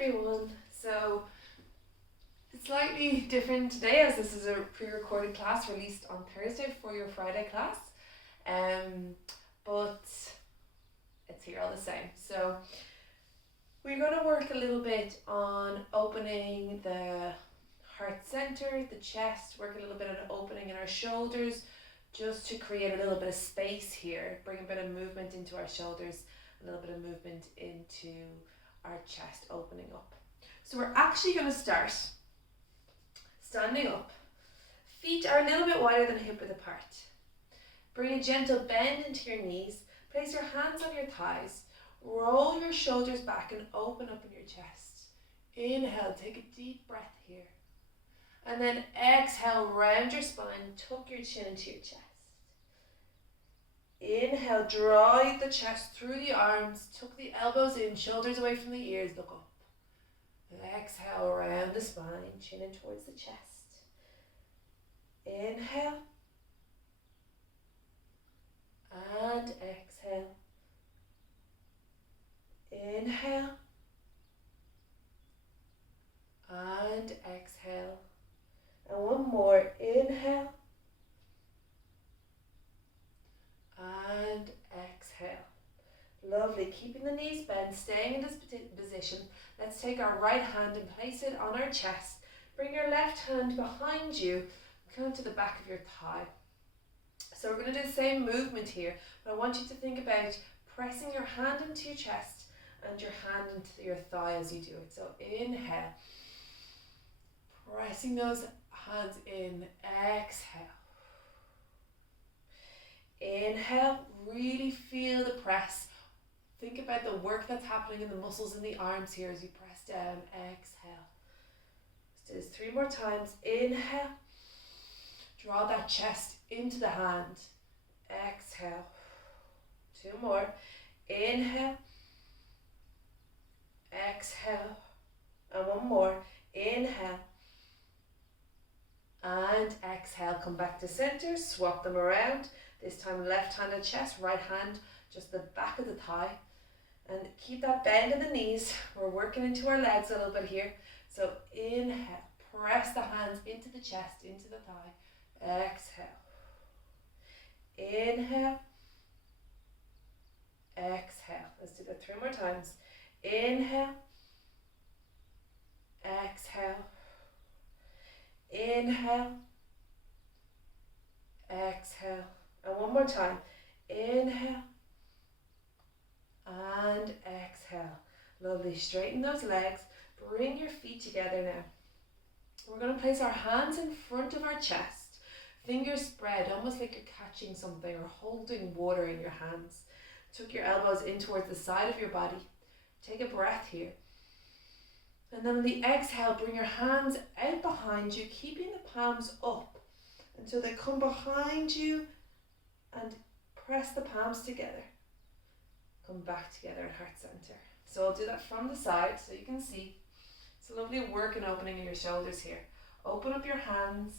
everyone. So it's slightly different today as this is a pre-recorded class released on Thursday for your Friday class. But it's here all the same. So we're going to work a little bit on opening the heart center, the chest, work a little bit on opening in our shoulders, just to create a little bit of space here, bring a bit of movement into our shoulders, a little bit of movement into our chest opening up. So we're actually going to start standing up. Feet are a little bit wider than hip width apart. Bring a gentle bend into your knees. Place your hands on your thighs. Roll your shoulders back and open up in your chest. Inhale, take a deep breath here. And then exhale, round your spine, tuck your chin into your chest. Inhale, draw the chest through the arms, tuck the elbows in, shoulders away from the ears, look up. Exhale, around the spine, chin in towards the chest. Inhale. And exhale. Inhale. And exhale. And one more, inhale. And exhale. Lovely, keeping the knees bent, staying in this position. Let's take our right hand and place it on our chest. Bring your left hand behind you, come to the back of your thigh. So we're going to do the same movement here, but I want you to think about pressing your hand into your chest and your hand into your thigh as you do it. So inhale, pressing those hands in, exhale. Inhale, really feel the press. Think about the work that's happening in the muscles in the arms here as you press down. Exhale. Let's do this 3 more times. Inhale. Draw that chest into the hand. Exhale. 2 more. Inhale. Exhale. And 1 more. Inhale. And exhale. Come back to center. Swap them around. This time left hand on chest, right hand just the back of the thigh. And keep that bend in the knees. We're working into our legs a little bit here. So inhale, press the hands into the chest, into the thigh. Exhale. Inhale. Exhale. Let's do that 3 more times. Inhale. Exhale. Inhale. Exhale. And 1 more time. Inhale. And exhale. Lovely. Straighten those legs. Bring your feet together now. We're going to place our hands in front of our chest. Fingers spread, almost like you're catching something or holding water in your hands. Tuck your elbows in towards the side of your body. Take a breath here. And then on the exhale, bring your hands out behind you, keeping the palms up until they come behind you and press the palms together. Come back together at heart center. So I'll do that from the side so you can see. It's a lovely work and opening in your shoulders here. Open up your hands.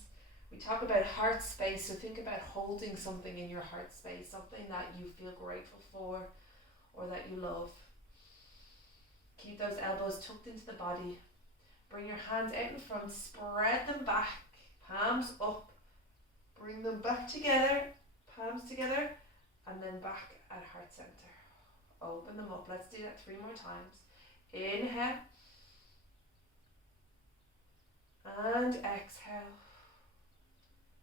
We talk about heart space, so think about holding something in your heart space, something that you feel grateful for or that you love. Keep those elbows tucked into the body. Bring your hands out in front, spread them back, palms up. Bring them back together, palms together, and then back at heart center. Open them up. Let's do that 3 more times. Inhale. And exhale.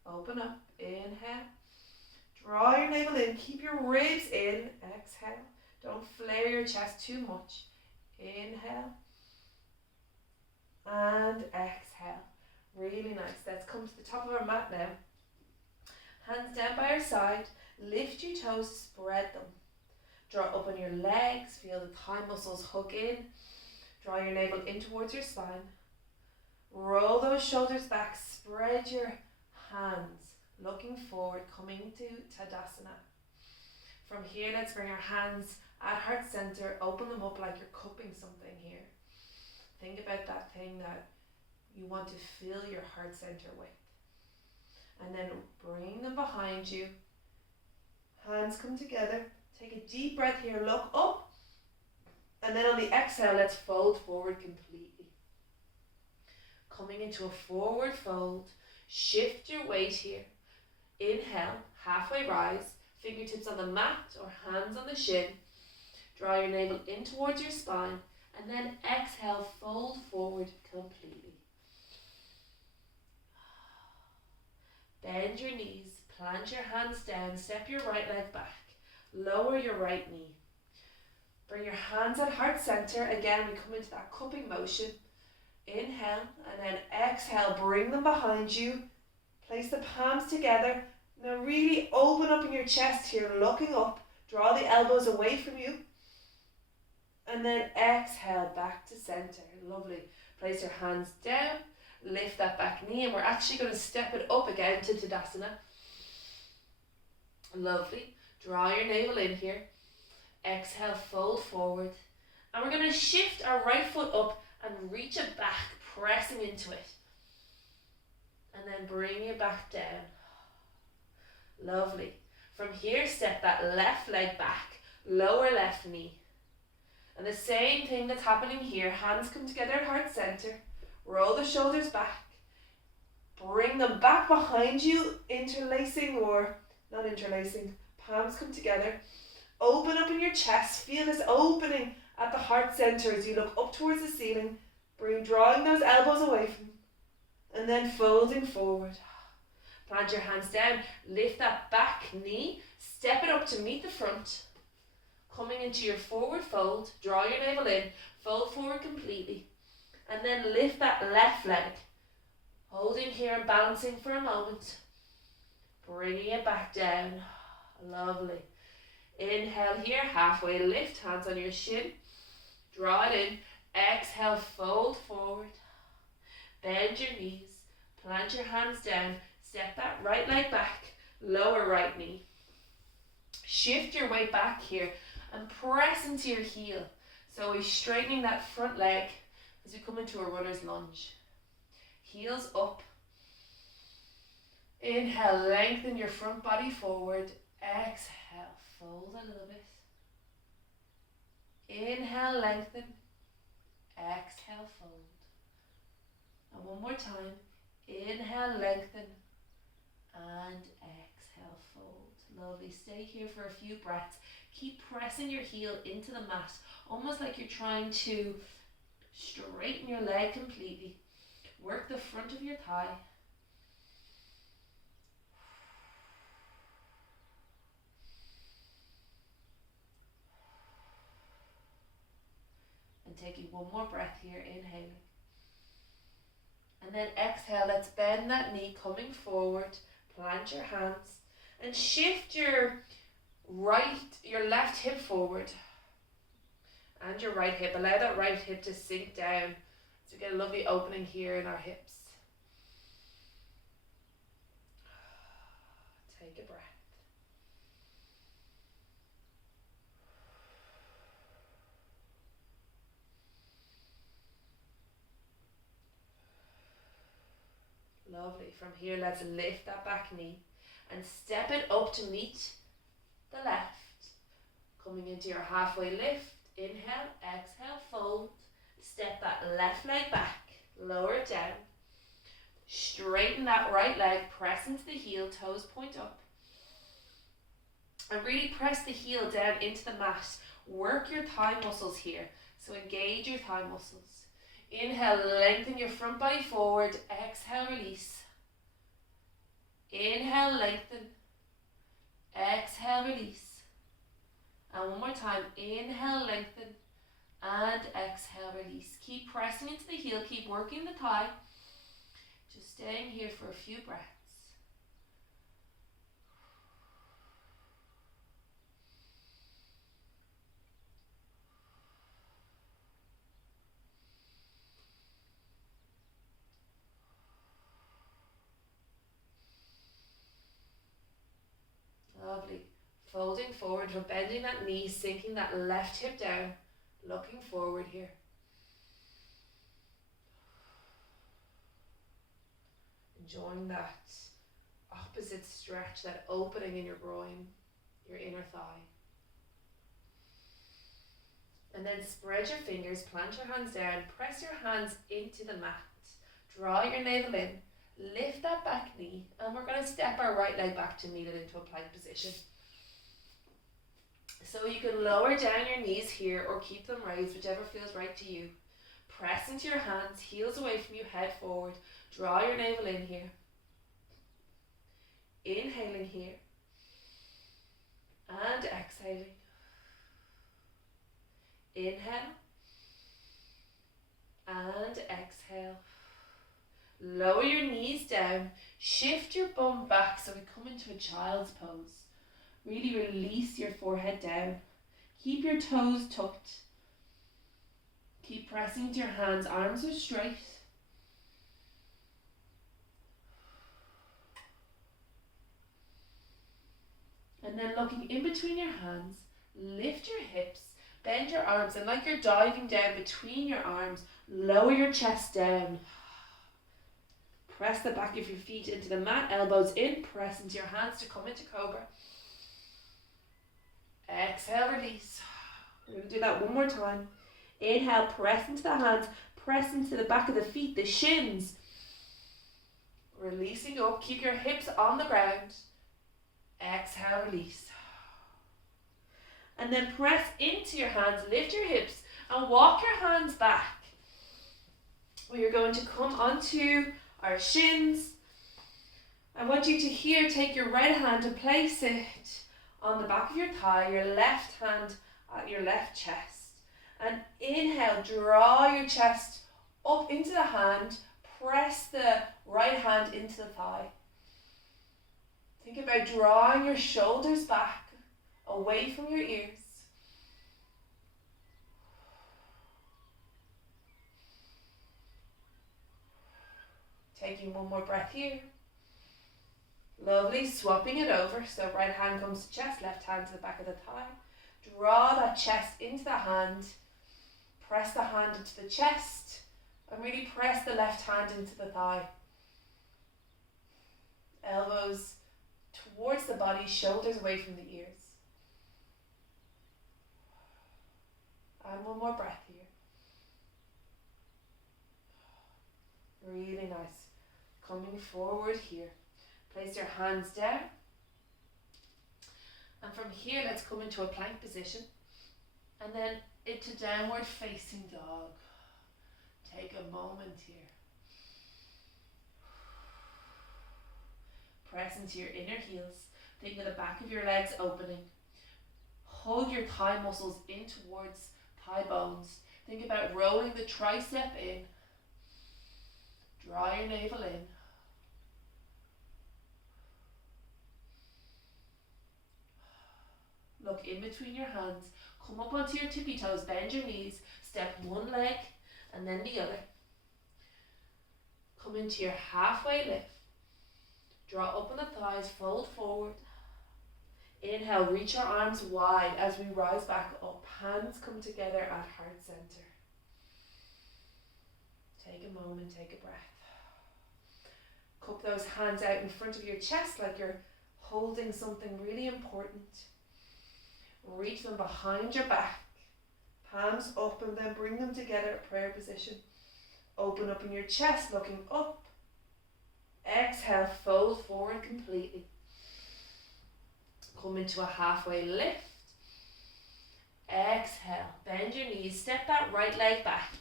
Open up. Inhale. Draw your navel in. Keep your ribs in. Exhale. Don't flare your chest too much. Inhale. And exhale. Really nice. Let's come to the top of our mat now. Hands down by your side. Lift your toes. Spread them. Draw open your legs, feel the thigh muscles hook in. Draw your navel in towards your spine. Roll those shoulders back, spread your hands, looking forward, coming to Tadasana. From here, let's bring our hands at heart center, open them up like you're cupping something here. Think about that thing that you want to fill your heart center with. And then bring them behind you. Hands come together. Take a deep breath here, look up And then on the exhale, let's fold forward completely. Coming into a forward fold. Shift your weight here. Inhale, halfway rise. Fingertips on the mat or hands on the shin. Draw your navel in towards your spine. And then exhale, fold forward completely. Bend your knees. Plant your hands down. Step your right leg back. Lower your right knee. Bring your hands at heart center. Again, we come into that cupping motion. Inhale and then exhale. Bring them behind you. Place the palms together. Now really open up in your chest here, looking up. Draw the elbows away from you. And then exhale back to center. Lovely. Place your hands down. Lift that back knee, and we're actually going to step it up again to Tadasana. Lovely. Draw your navel in here. Exhale, fold forward. And we're going to shift our right foot up and reach it back, pressing into it. And then bring it back down. Lovely. From here, step that left leg back, lower left knee. And the same thing that's happening here. Hands come together at heart center. Roll the shoulders back. Bring them back behind you, interlacing or not interlacing. Palms come together. Open up in your chest. Feel this opening at the heart center as you look up towards the ceiling. Drawing those elbows away from you. And then folding forward. Plant your hands down. Lift that back knee. Step it up to meet the front. Coming into your forward fold. Draw your navel in. Fold forward completely. And then lift that left leg. Holding here and balancing for a moment. Bringing it back down. Lovely. Inhale here, halfway lift, hands on your shin. Draw it in. Exhale, fold forward. Bend your knees. Plant your hands down. Step that right leg back. Lower right knee. Shift your weight back here and press into your heel. So we're straightening that front leg as we come into a runner's lunge. Heels up. Inhale, lengthen your front body forward. Exhale, fold a little bit. Inhale, lengthen. Exhale, fold. And one more time. Inhale, lengthen. And exhale, fold. Lovely. Stay here for a few breaths. Keep pressing your heel into the mat, almost like you're trying to straighten your leg completely. Work the front of your thigh. And taking one more breath here, inhaling. And then exhale, let's bend that knee, coming forward. Plant your hands and shift your left hip forward. And your right hip. Allow that right hip to sink down. So we get a lovely opening here in our hips. Take a breath. Lovely. From here, let's lift that back knee and step it up to meet the left. Coming into your halfway lift. Inhale, exhale, fold. Step that left leg back. Lower it down. Straighten that right leg. Press into the heel. Toes point up. And really press the heel down into the mat. Work your thigh muscles here. So engage your thigh muscles. Inhale, lengthen your front body forward. Exhale, release. Inhale, lengthen. Exhale, release. And one more time. Inhale, lengthen. And exhale, release. Keep pressing into the heel. Keep working the thigh. Just staying here for a few breaths. Lovely. Folding forward, we're bending that knee, sinking that left hip down, looking forward here. Enjoying that opposite stretch, that opening in your groin, your inner thigh. And then spread your fingers, plant your hands down, press your hands into the mat. Draw your navel in, lift that back knee, and we're going to step our right leg back to meet it into a plank position. So you can lower down your knees here or keep them raised, whichever feels right to you. Press into your hands, heels away from you, head forward. Draw your navel in here. Inhaling here. And exhaling. Inhale. And exhale. Lower your knees down. Shift your bum back so we come into a child's pose. Really release your forehead down. Keep your toes tucked. Keep pressing into your hands. Arms are straight. And then looking in between your hands, lift your hips, bend your arms, and like you're diving down between your arms, lower your chest down. Press the back of your feet into the mat, elbows in, press into your hands to come into cobra. Exhale, release. We're going to do that one more time. Inhale, press into the hands, press into the back of the feet, the shins. Releasing up, keep your hips on the ground. Exhale, release. And then press into your hands, lift your hips and walk your hands back. We are going to come onto our shins. I want you to here take your right hand and place it on the back of your thigh, your left hand at your left chest. And inhale, draw your chest up into the hand, press the right hand into the thigh. Think about drawing your shoulders back, away from your ears. Taking one more breath here. Lovely, swapping it over. So right hand comes to chest, left hand to the back of the thigh. Draw that chest into the hand. Press the hand into the chest. And really press the left hand into the thigh. Elbows towards the body, shoulders away from the ears. And one more breath here. Really nice. Coming forward here. Place your hands down. And from here, let's come into a plank position. And then into downward facing dog. Take a moment here. Press into your inner heels. Think of the back of your legs opening. Hold your thigh muscles in towards thigh bones. Think about rolling the tricep in. Draw your navel in. Look in between your hands. Come up onto your tippy toes. Bend your knees. Step one leg and then the other. Come into your halfway lift. Draw open the thighs, fold forward. Inhale, reach your arms wide as we rise back up. Hands come together at heart center. Take a moment, take a breath. Cup those hands out in front of your chest like you're holding something really important. Reach them behind your back. Palms up and then bring them together at prayer position. Open up in your chest, looking up. Exhale, fold forward completely. Come into a halfway lift. Exhale, bend your knees, step that right leg back.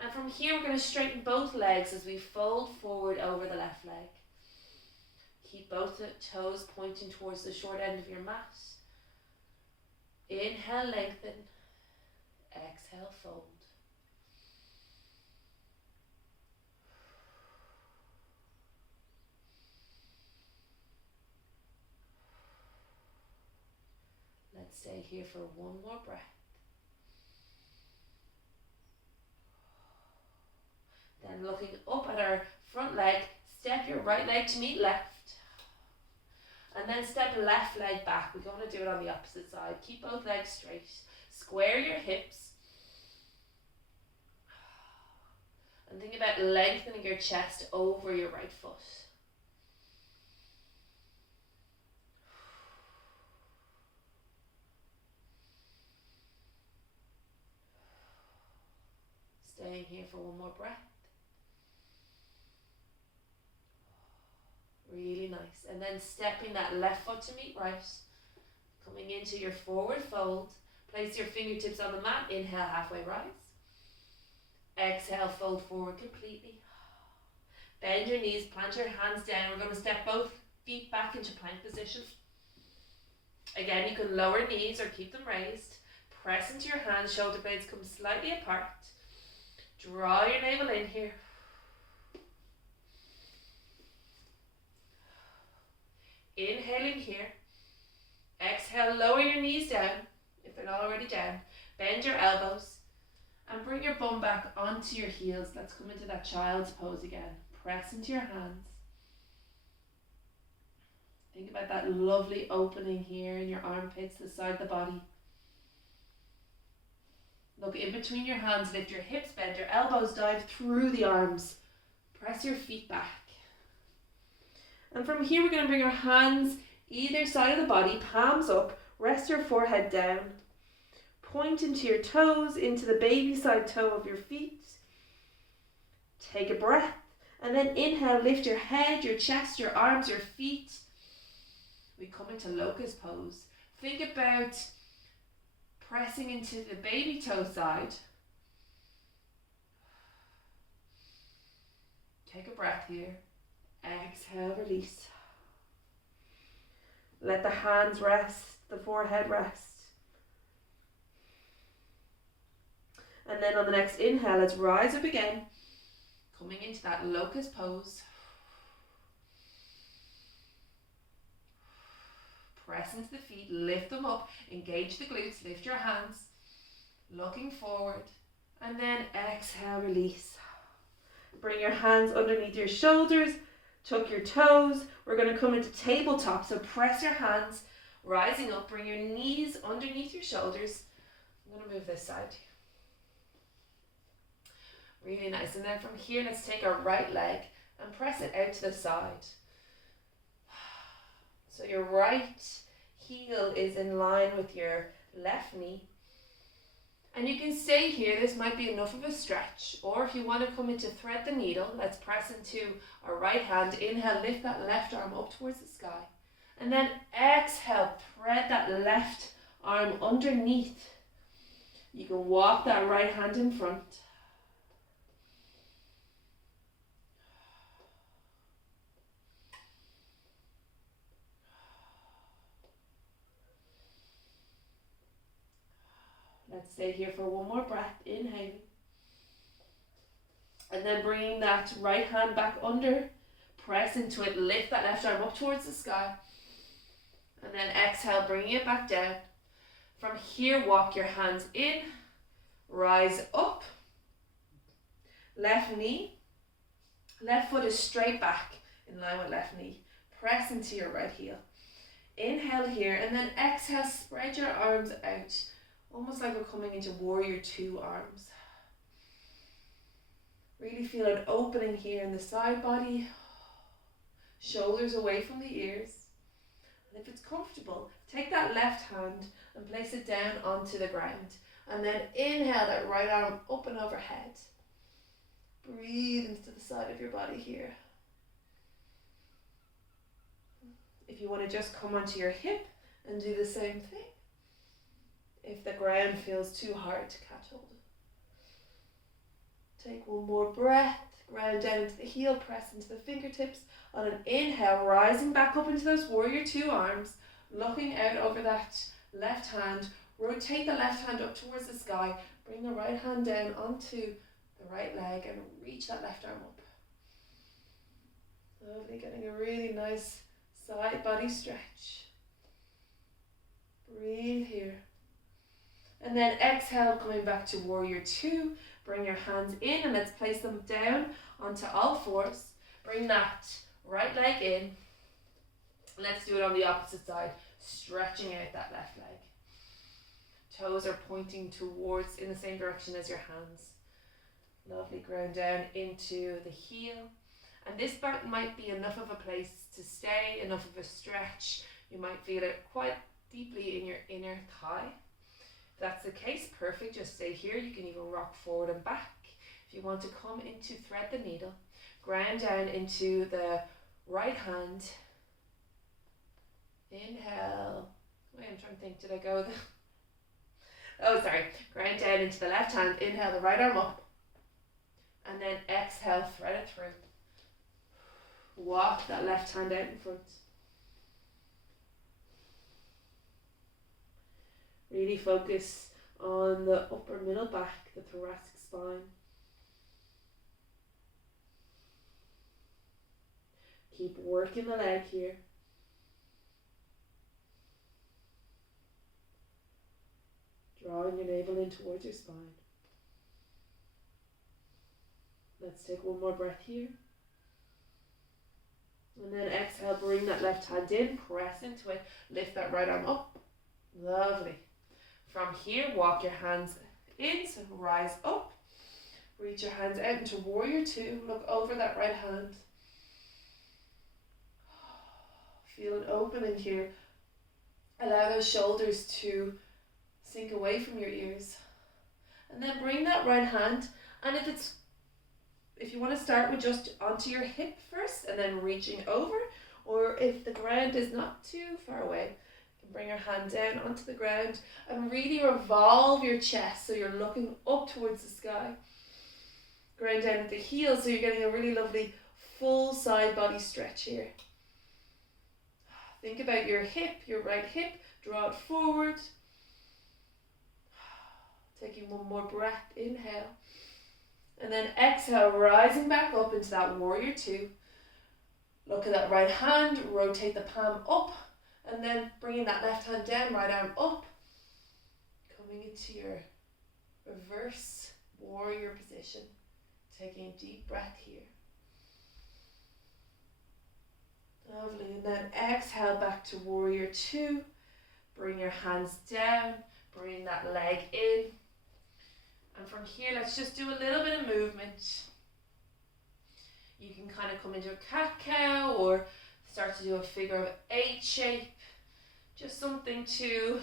And from here, we're going to straighten both legs as we fold forward over the left leg. Keep both the toes pointing towards the short end of your mat. Inhale, lengthen. Exhale, fold. Let's stay here for one more breath. Then looking up at our front leg, step your right leg to meet left. And then step left leg back. We're going to do it on the opposite side. Keep both legs straight. Square your hips. And think about lengthening your chest over your right foot. here for one more breath. Really nice. And then stepping that left foot to meet right. Coming into your forward fold. Place your fingertips on the mat. Inhale, halfway rise. Exhale, fold forward completely. Bend your knees, plant your hands down. We're going to step both feet back into plank position. Again, you can lower knees or keep them raised. Press into your hands, shoulder blades come slightly apart. Draw your navel in here. Inhaling here. Exhale, lower your knees down if they're not already down. Bend your elbows and bring your bum back onto your heels. Let's come into that child's pose again. Press into your hands. Think about that lovely opening here in your armpits, the side of the body. Look in between your hands, lift your hips, bend your elbows, dive through the arms. Press your feet back. And from here, we're going to bring our hands either side of the body, palms up, rest your forehead down. Point into your toes, into the baby side toe of your feet. Take a breath. And then inhale, lift your head, your chest, your arms, your feet. We come into locust pose. Think about pressing into the baby toe side. Take a breath here. Exhale, release. Let the hands rest, the forehead rest. And then on the next inhale, let's rise up again. Coming into that locust pose. Press into the feet, lift them up, engage the glutes, lift your hands, looking forward, and then exhale, release. Bring your hands underneath your shoulders, tuck your toes. We're going to come into tabletop, so press your hands, rising up, bring your knees underneath your shoulders. I'm going to move this side. Really nice. And then from here, let's take our right leg and press it out to the side. So your right heel is in line with your left knee. And you can stay here. This might be enough of a stretch. Or if you want to come into thread the needle, let's press into our right hand. Inhale, lift that left arm up towards the sky. And then exhale, thread that left arm underneath. You can walk that right hand in front. Let's stay here for one more breath. Inhaling. And then bringing that right hand back under. Press into it. Lift that left arm up towards the sky. And then exhale, bringing it back down. From here, walk your hands in. Rise up. Left knee. Left foot is straight back in line with left knee. Press into your right heel. Inhale here. And then exhale, spread your arms out. Almost like we're coming into warrior two arms. Really feel an opening here in the side body. Shoulders away from the ears. And if it's comfortable, take that left hand and place it down onto the ground. And then inhale that right arm up and overhead. Breathe into the side of your body here. If you want to just come onto your hip and do the same thing. If the ground feels too hard to catch hold of. Take one more breath, ground down into the heel, press into the fingertips. On an inhale, rising back up into those warrior two arms, looking out over that left hand. Rotate the left hand up towards the sky. Bring the right hand down onto the right leg and reach that left arm up. Lovely, getting a really nice side body stretch. Breathe here. And then exhale, coming back to warrior two. Bring your hands in and let's place them down onto all fours. Bring that right leg in. Let's do it on the opposite side, stretching out that left leg. Toes are pointing towards in the same direction as your hands. Lovely, ground down into the heel. And this might be enough of a place to stay, enough of a stretch. You might feel it quite deeply in your inner thigh. If that's the case, perfect, just stay here. You can even rock forward and back. If If you want to come into thread the needle, ground down into the right hand. Inhale. Wait, I'm trying to think, did I go oh, sorry. Ground down into the left hand. Inhale the right arm up. And then exhale, thread it through. Walk that left hand out in front. Really focus on the upper middle back, the thoracic spine. Keep working the leg here. Drawing your navel in towards your spine. Let's take one more breath here. And then exhale, bring that left hand in, press into it, lift that right arm up. Lovely. From here, walk your hands in, so rise up. Reach your hands out into warrior two. Look over that right hand. Feel an opening here. Allow those shoulders to sink away from your ears. And then bring that right hand, and if you want to start with just onto your hip first and then reaching over, or if the ground is not too far away, you can bring your hand down onto the ground and really revolve your chest so you're looking up towards the sky. Ground down at the heels so you're getting a really lovely full side body stretch here. Think about your hip, your right hip, draw it forward. Taking one more breath, inhale. And then exhale, rising back up into that warrior two. Look at that right hand, rotate the palm up, and then bringing that left hand down, right arm up. Coming into your reverse warrior position. Taking a deep breath here. Lovely, and then exhale back to warrior two. Bring your hands down, bring that leg in. And from here, let's just do a little bit of movement. You can kind of come into a cat-cow or start to do a figure of eight shape. Just something to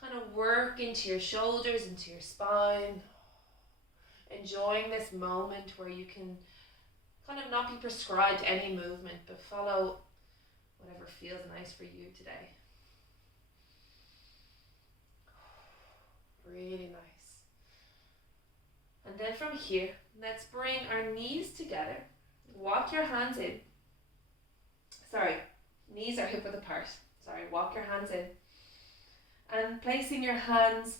kind of work into your shoulders, into your spine. Enjoying this moment where you can kind of not be prescribed any movement, but follow whatever feels nice for you today. Really nice. And then from here, let's bring our knees together. Walk your hands in. Knees are hip width apart. Walk your hands in. And placing your hands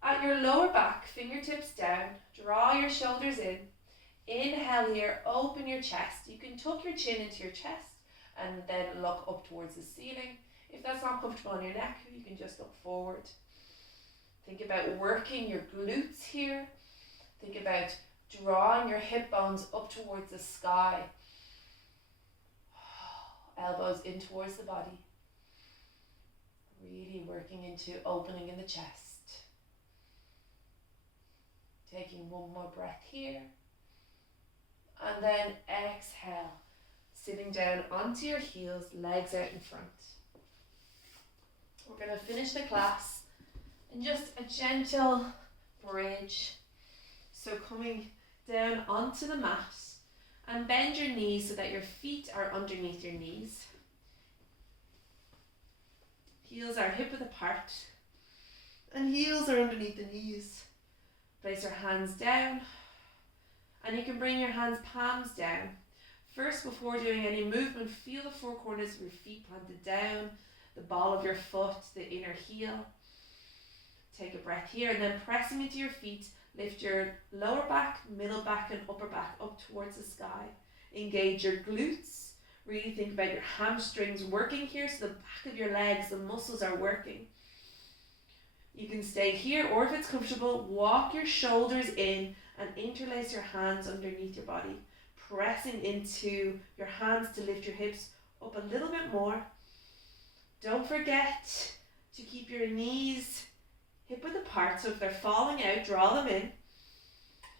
at your lower back, fingertips down. Draw your shoulders in. Inhale here, open your chest. You can tuck your chin into your chest and then look up towards the ceiling. If that's not comfortable on your neck, you can just look forward. Think about working your glutes here. Think about drawing your hip bones up towards the sky. Elbows in towards the body. Really working into opening in the chest. Taking one more breath here. And then exhale. Sitting down onto your heels, legs out in front. We're going to finish the class in just a gentle bridge. So coming down onto the mat and bend your knees so that your feet are underneath your knees. Heels are hip width apart and heels are underneath the knees. Place your hands down and you can bring your hands palms down. First, before doing any movement, feel the four corners of your feet planted down, the ball of your foot, the inner heel. Take a breath here and then pressing into your feet, lift your lower back, middle back and upper back up towards the sky. Engage your glutes. Really think about your hamstrings working here, so the back of your legs, the muscles are working. You can stay here, or if it's comfortable, walk your shoulders in and interlace your hands underneath your body, pressing into your hands to lift your hips up a little bit more. Don't forget to keep your knees hip width apart, so if they're falling out, draw them in.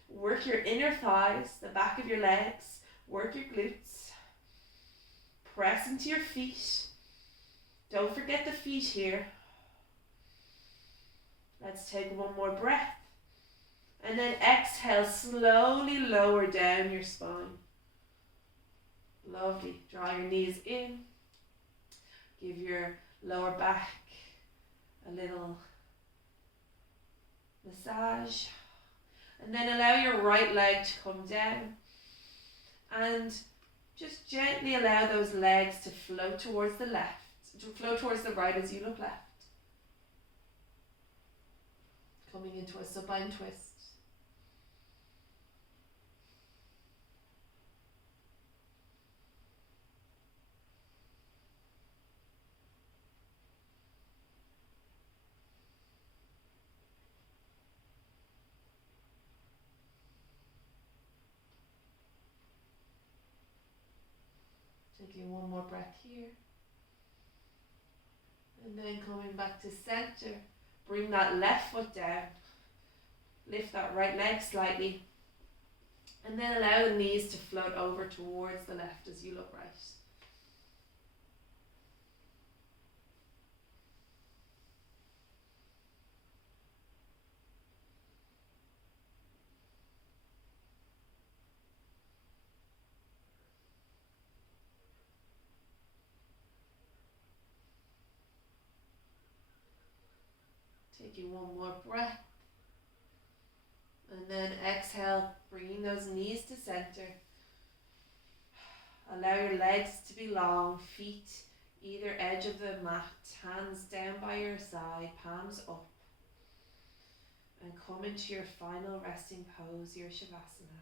Work your inner thighs, the back of your legs, work your glutes. Press into your feet. Don't forget the feet here. Let's take one more breath. And then exhale, slowly lower down your spine. Lovely. Draw your knees in. Give your lower back a little massage. And then allow your right leg to come down. And just gently allow those legs to float towards the left, to float towards the right as you look left. Coming into a supine twist. Taking one more breath here. And then coming back to center. Bring that left foot down. Lift that right leg slightly. And then allow the knees to float over towards the left as you look right. Taking one more breath. And then exhale, bringing those knees to center. Allow your legs to be long, feet either edge of the mat, hands down by your side, palms up. And come into your final resting pose, your Shavasana.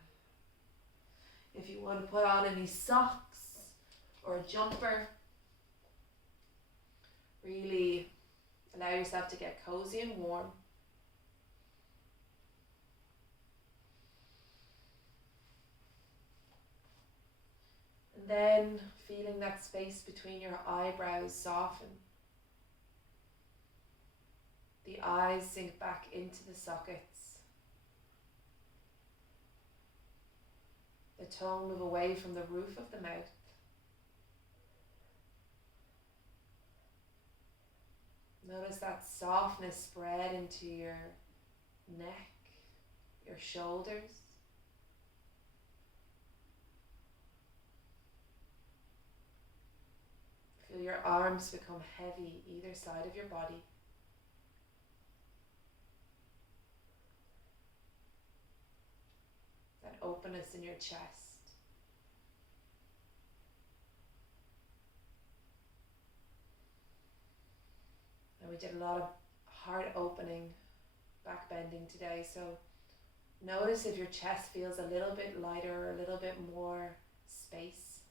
If you want to put on any socks or a jumper, really allow yourself to get cozy and warm. And then feeling that space between your eyebrows soften. The eyes sink back into the sockets. The tongue move away from the roof of the mouth. Notice that softness spread into your neck, your shoulders. Feel your arms become heavy either side of your body. That openness in your chest. And we did a lot of heart opening, back bending today, so notice if your chest feels a little bit lighter or a little bit more space.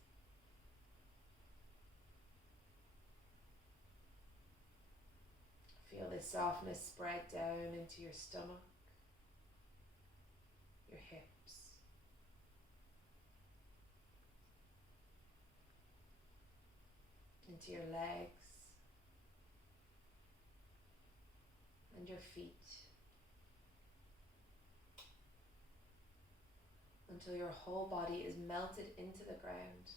Feel this softness spread down into your stomach, your hips, into your legs, and your feet, until your whole body is melted into the ground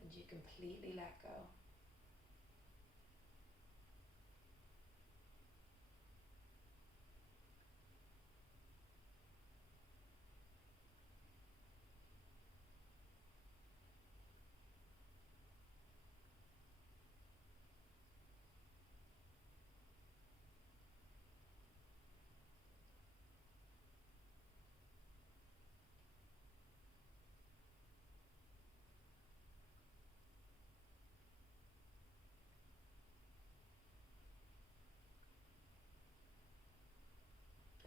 and you completely let go.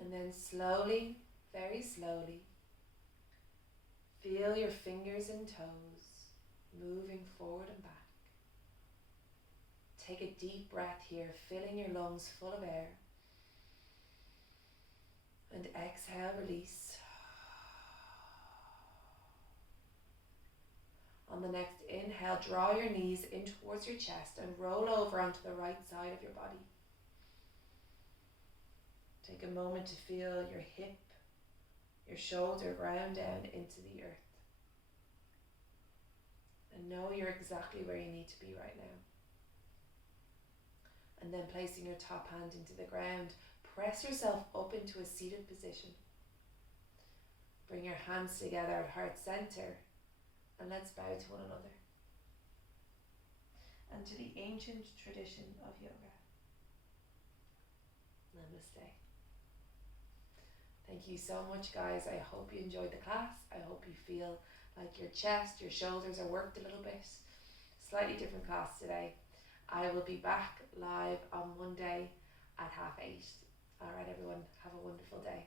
And then slowly, very slowly, feel your fingers and toes moving forward and back. Take a deep breath here, filling your lungs full of air. And exhale, release. On the next inhale, draw your knees in towards your chest and roll over onto the right side of your body. Take a moment to feel your hip, your shoulder ground down into the earth. And know you're exactly where you need to be right now. And then placing your top hand into the ground, press yourself up into a seated position. Bring your hands together at heart center and let's bow to one another and to the ancient tradition of yoga. Namaste. Thank you so much, guys. I hope you enjoyed the class. I hope you feel like your chest, your shoulders are worked a little bit. Slightly different class today. I will be back live on Monday at 8:30. All right, everyone, have a wonderful day.